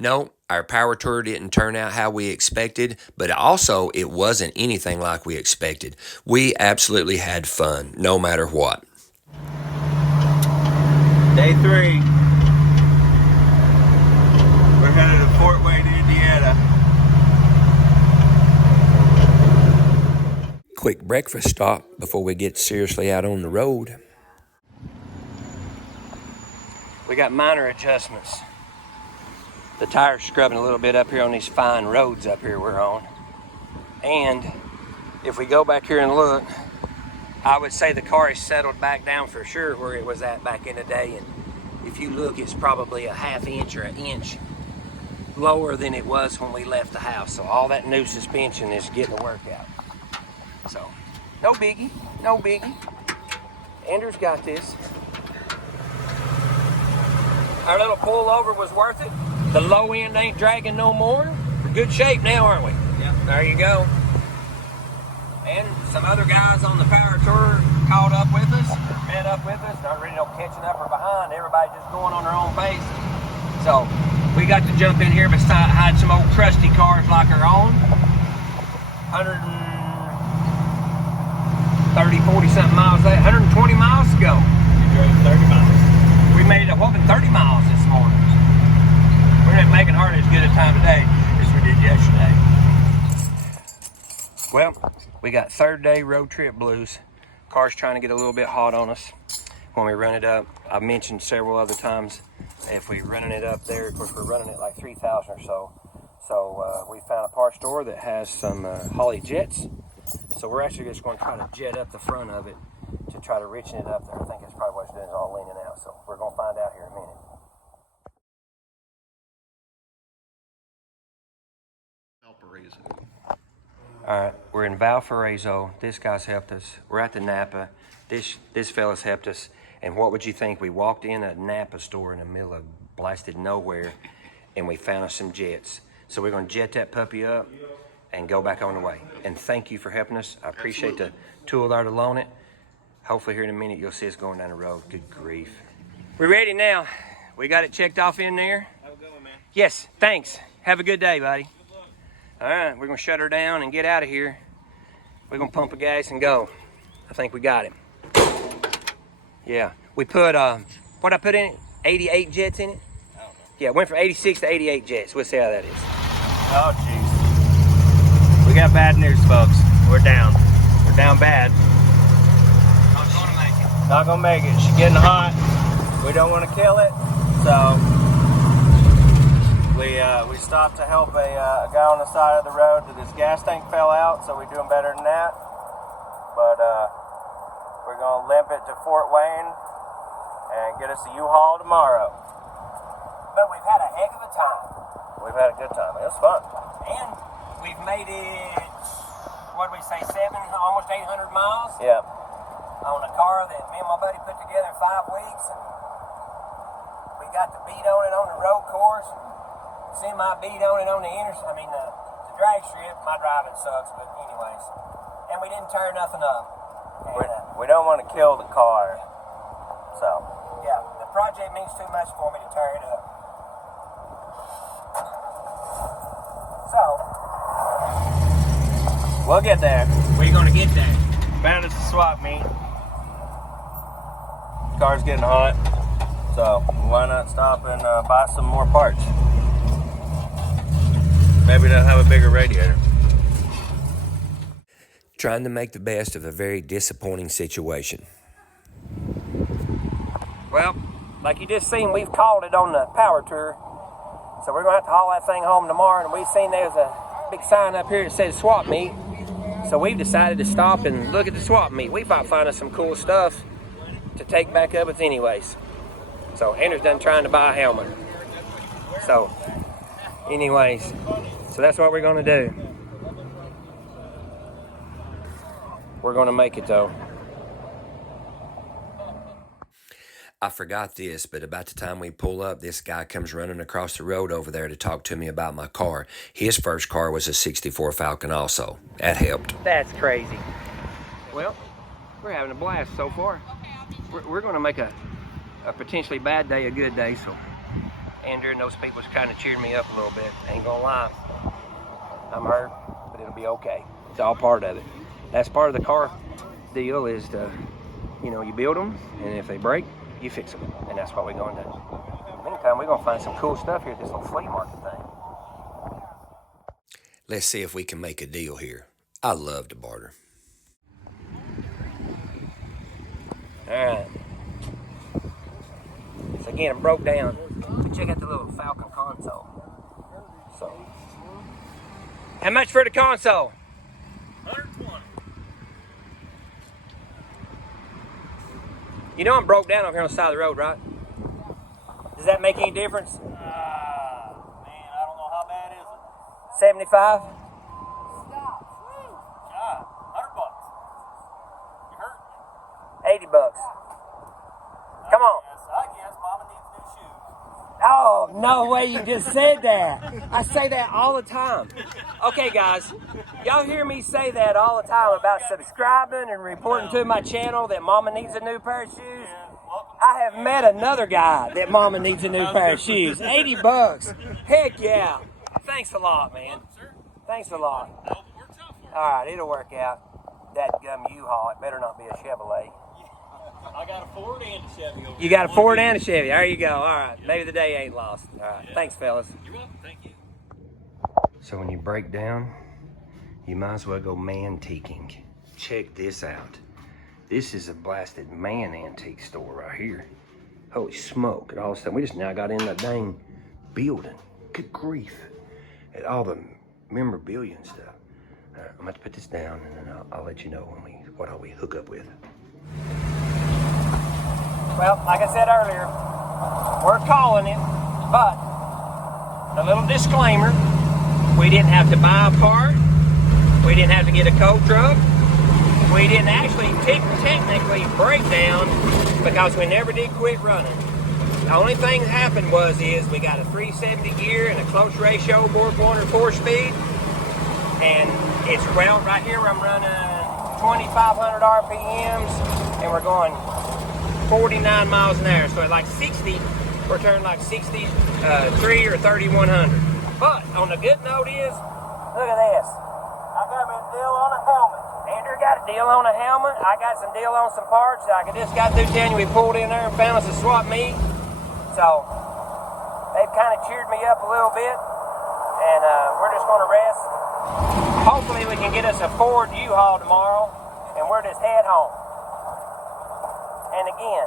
No, our power tour didn't turn out how we expected, but also it wasn't anything like we expected. We absolutely had fun, no matter what. Day 3. We're headed to Fort Wayne, Indiana. Quick breakfast stop before we get seriously out on the road. We got minor adjustments. The tire's scrubbing a little bit up here on these fine roads up here we're on. And if we go back here and look, I would say the car is settled back down for sure where it was at back in the day. And if you look, it's probably a half inch or an inch lower than it was when we left the house. So all that new suspension is getting the work out. So no biggie, no biggie. Andrew's got this. Our little pullover was worth it. The low end ain't dragging no more. We're good shape now, aren't we? Yeah. There you go. And some other guys on the power tour caught up with us, met up with us. Not really no catching up or behind. Everybody just going on their own pace. So we got to jump in here beside some old crusty cars like our own. 130, 40 something miles, 120 miles to go. We drove 30 miles. We made a whopping 30 miles this morning. We're not making hardly as good a time today as we did yesterday. Well, we got third day road trip blues. Car's trying to get a little bit hot on us when we run it up. I've mentioned several other times, if we running it up there, of course we're running it like 3,000 or so. So we found a parts store that has some Holley jets. So we're actually just going to try to jet up the front of it to try to richen it up there. I think that's probably what it's doing, is all leaning out. So we're going to find out here in a minute. All right, we're in Valparaiso. This guy's helped us. We're at the Napa. This fella's helped us. And what would you think? We walked in a Napa store in the middle of blasted nowhere, and we found us some jets. So we're going to jet that puppy up and go back on the way. And thank you for helping us. I appreciate the tool there to loan it. Hopefully here in a minute you'll see us going down the road. Good grief. We're ready now. We got it checked off in there. Have a good one, man. Yes, thanks. Have a good day, buddy. All right, we're gonna shut her down and get out of here. We're gonna pump the gas and go. I think we got it. Yeah, we put, what I put in it? 88 jets in it? I don't know. Yeah, went from 86 to 88 jets. We'll see how that is. Oh, jeez. We got bad news, folks. We're down. We're down bad. Not gonna make it. Not gonna make it. She's getting hot. We don't want to kill it, so we stopped to help a guy on the side of the road that his gas tank fell out, so we're doing better than that. But we're gonna limp it to Fort Wayne and get us a U-Haul tomorrow. But we've had a heck of a time. We've had a good time. It was fun. And we've made it, what did we say, almost 800 miles? Yeah. On a car that me and my buddy put together in 5 weeks. And we got the beat on it on the road course. Semi-beat on it on the the drag strip. My driving sucks, but anyways. And we didn't tear nothing up. And, We don't want to kill the car. So. yeah, the project means too much for me to tear it up. So. We'll get there. We're gonna get there. Found us a swap meet. Car's getting hot, so why not stop and buy some more parts? Maybe they'll have a bigger radiator. Trying to make the best of a very disappointing situation. Well, like you just seen, we've called it on the power tour. So we're gonna have to haul that thing home tomorrow, and we've seen there's a big sign up here that says swap meet. So we've decided to stop and look at the swap meet. We might find us some cool stuff to take back up with anyways. So Andrew's done trying to buy a helmet. So anyways, so that's what we're gonna do. We're gonna make it though. I forgot this, but about the time we pull up, this guy comes running across the road over there to talk to me about my car. His first car was a 64 Falcon also. That helped. That's crazy. Well, we're having a blast so far. We're going to make a potentially bad day a good day, so Andrew and those people's kind of cheered me up a little bit. Ain't gonna lie. I'm hurt, but it'll be okay. It's all part of it. That's part of the car deal is to, you know, you build them, and if they break, you fix them. And that's what we're gonna do. Meantime, we're gonna find some cool stuff here at this little flea market thing. Let's see if we can make a deal here. I love to barter. All right. So again, it broke down. But check out the little Falcon console. So, how much for the console? 120. You know I'm broke down over here on the side of the road, right? Does that make any difference? Man, I don't know how bad is it. 75? God, $100. You hurt? 80 bucks. Come on. I guess Mama needs new shoes. Oh, no way you just said that. I say that all the time. Okay, guys. Y'all hear me say that all the time about subscribing and reporting to my channel that Mama needs a new pair of shoes. I have met another guy that Mama needs a new pair of shoes. 80 bucks. Heck yeah. Thanks a lot, man. Thanks a lot. All right, it'll work out. That gum U-Haul, it better not be a Chevrolet. I got a Ford and a Chevy over You got a Ford and a Chevy. There you go. All right. Maybe the day ain't lost. All right. Yeah. Thanks, fellas. You're welcome. Thank you. So when you break down, you might as well go mantiquing. Check this out. This is a blasted man antique store right here. Holy smoke. And all of a sudden, we just now got in that dang building. Good grief. At all the memorabilia and stuff. All right, I'm going to put this down, and then I'll let you know what all we hook up with. Well, like I said earlier, we're calling it, but a little disclaimer, we didn't have to buy a part, we didn't have to get a tow truck, we didn't actually technically break down because we never did quit running. The only thing that happened is we got a 370 gear and a close ratio Borg Warner 4-speed, and it's well right here where I'm running 2,500 RPMs, and we're going 49 miles an hour. So at like 60, we're turning like 63 or 3,100. But on the good note is, look at this. I got me a deal on a helmet. Andrew got a deal on a helmet. I got some deal on some parts. I just got through telling you we pulled in there and found us a swap meet. So they've kind of cheered me up a little bit, and we're just going to rest. Hopefully we can get us a Ford U-Haul tomorrow, and we're just head home. And again,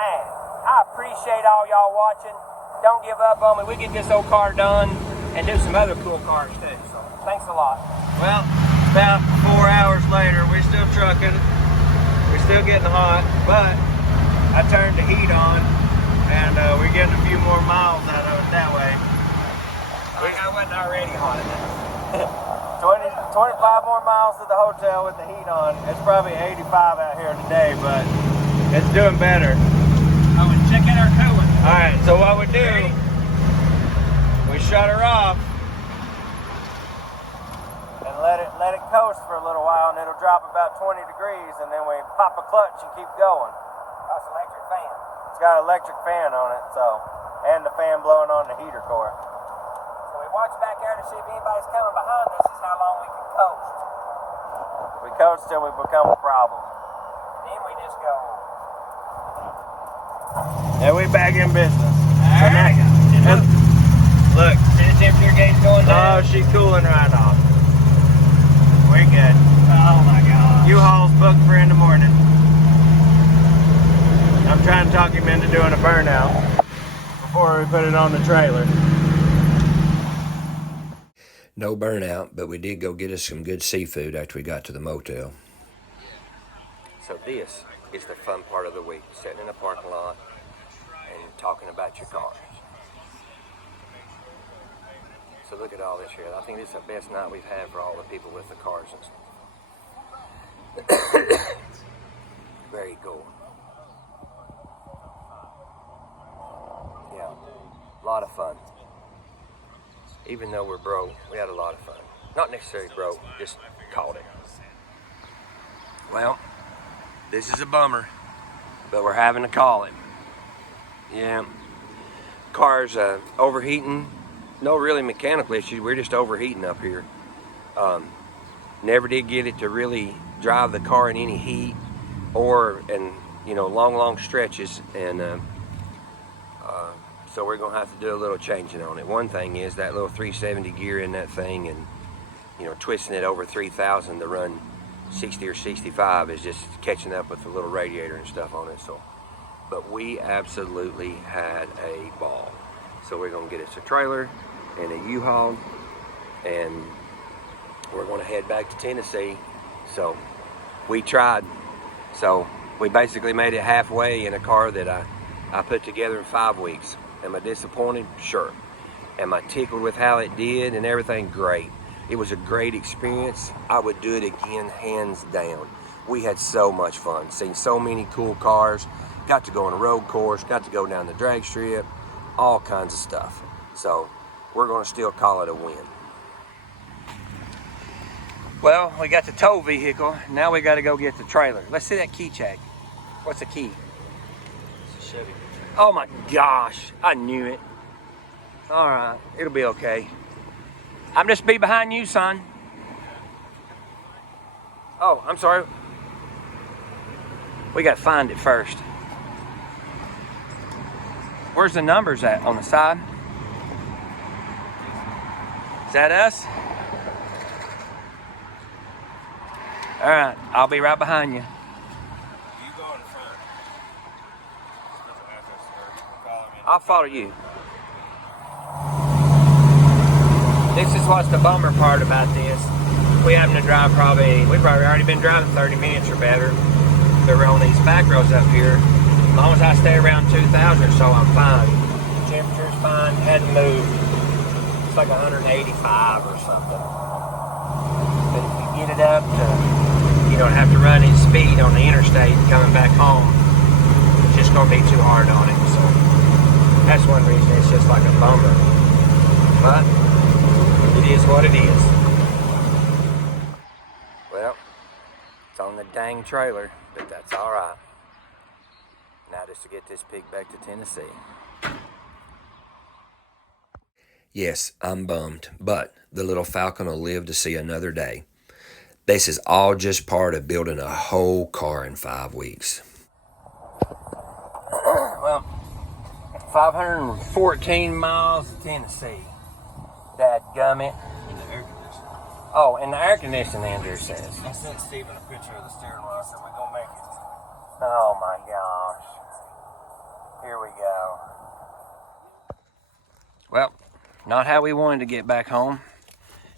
I appreciate all y'all watching. Don't give up on me. We get this old car done and do some other cool cars too. So thanks a lot. Well, about 4 hours later, we're still trucking. We're still getting hot, but I turned the heat on, and we're getting a few more miles out of it that way. I wasn't already hot enough. 25 more miles to the hotel with the heat on. It's probably 85 out here today, but it's doing better. Oh, and check out our coolant. All right, so what we do, we shut her off and let it coast for a little while, and it'll drop about 20 degrees, and then we pop a clutch and keep going. That's an electric fan. It's got an electric fan on it, so, and the fan blowing on the heater core. So we watch back there to see if anybody's coming behind us. Is how long we can coast. We coast till we become a problem. Then we just go. And we back in business. There you go. Look. See the temperature gauge going down? Oh, she's cooling right off. We're good. Oh my God. U-Haul's booked for in the morning. I'm trying to talk him into doing a burnout before we put it on the trailer. No burnout, but we did go get us some good seafood after we got to the motel. So this is the fun part of the week, sitting in a parking lot and talking about your cars. So look at all this here. I think this is the best night we've had for all the people with the cars and stuff. Very cool. Yeah, a lot of fun. Even though we're broke, we had a lot of fun. Not necessarily broke, just caught it. Well, this is a bummer, but we're having to call it. Yeah. car's overheating. No really mechanical issues. We're just overheating up here. Never did get it to really drive the car in any heat or you know, long stretches, and so we're gonna have to do a little changing on it. One thing is that little 370 gear in that thing, and you know, twisting it over 3,000 to run 60 or 65 is just catching up with the little radiator and stuff on it. So, but we absolutely had a ball. So we're gonna get us a trailer and a U-Haul, and we're gonna head back to Tennessee. So we tried. So we basically made it halfway in a car that I put together in 5 weeks. Am I disappointed? Sure. Am I tickled with how it did and everything? Great. It was a great experience. I would do it again, hands down. We had so much fun, seen so many cool cars, got to go on a road course, got to go down the drag strip, all kinds of stuff. So we're gonna still call it a win. Well, we got the tow vehicle. Now we got to go get the trailer. Let's see that key check. What's the key? It's a Chevy. Oh my gosh, I knew it. All right, it'll be okay. I'm just be behind you, son. Oh, I'm sorry. We got to find it first. Where's the numbers at on the side? Is that us? All right, I'll be right behind you. You go in front. I'll follow you. This is what's the bummer part about this. We happen to drive we've probably already been driving 30 minutes or better. But we're on these back roads up here. As long as I stay around 2,000 or so, I'm fine. Temperature's fine, hadn't moved. It's like 185 or something. But if you get it up to, you don't have to run at speed on the interstate coming back home, it's just gonna be too hard on it. So that's one reason it's just like a bummer. But it is what it is. Well, it's on the dang trailer, but that's all right. Now just to get this pig back to Tennessee. Yes, I'm bummed, but the little falcon will live to see another day. This is all just part of building a whole car in 5 weeks. Well, 514 miles to Tennessee. Dadgummit. And the air conditioning. Oh, and the air conditioning, Andrew says. I sent Steven a picture of the steering wheel. I said, we're going to make it. Oh my gosh. Here we go. Well, not how we wanted to get back home,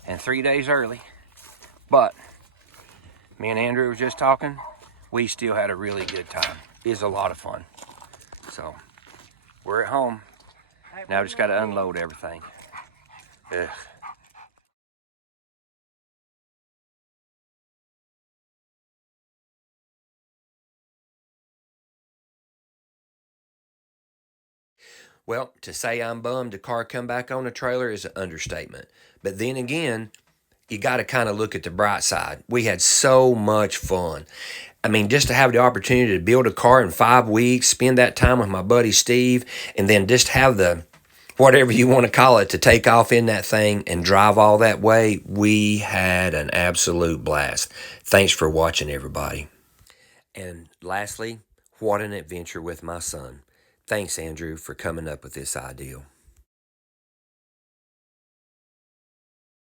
and 3 days early. But me and Andrew were just talking. We still had a really good time. It was a lot of fun. So we're at home. Now we just got to unload everything. Ugh. Well, to say I'm bummed the car come back on the trailer is an understatement. But then again, you got to kind of look at the bright side. We had so much fun. I mean, just to have the opportunity to build a car in 5 weeks, spend that time with my buddy Steve, and then just have the, whatever you want to call it, to take off in that thing and drive all that way, we had an absolute blast. Thanks for watching, everybody. And lastly, what an adventure with my son. Thanks, Andrew, for coming up with this ideal.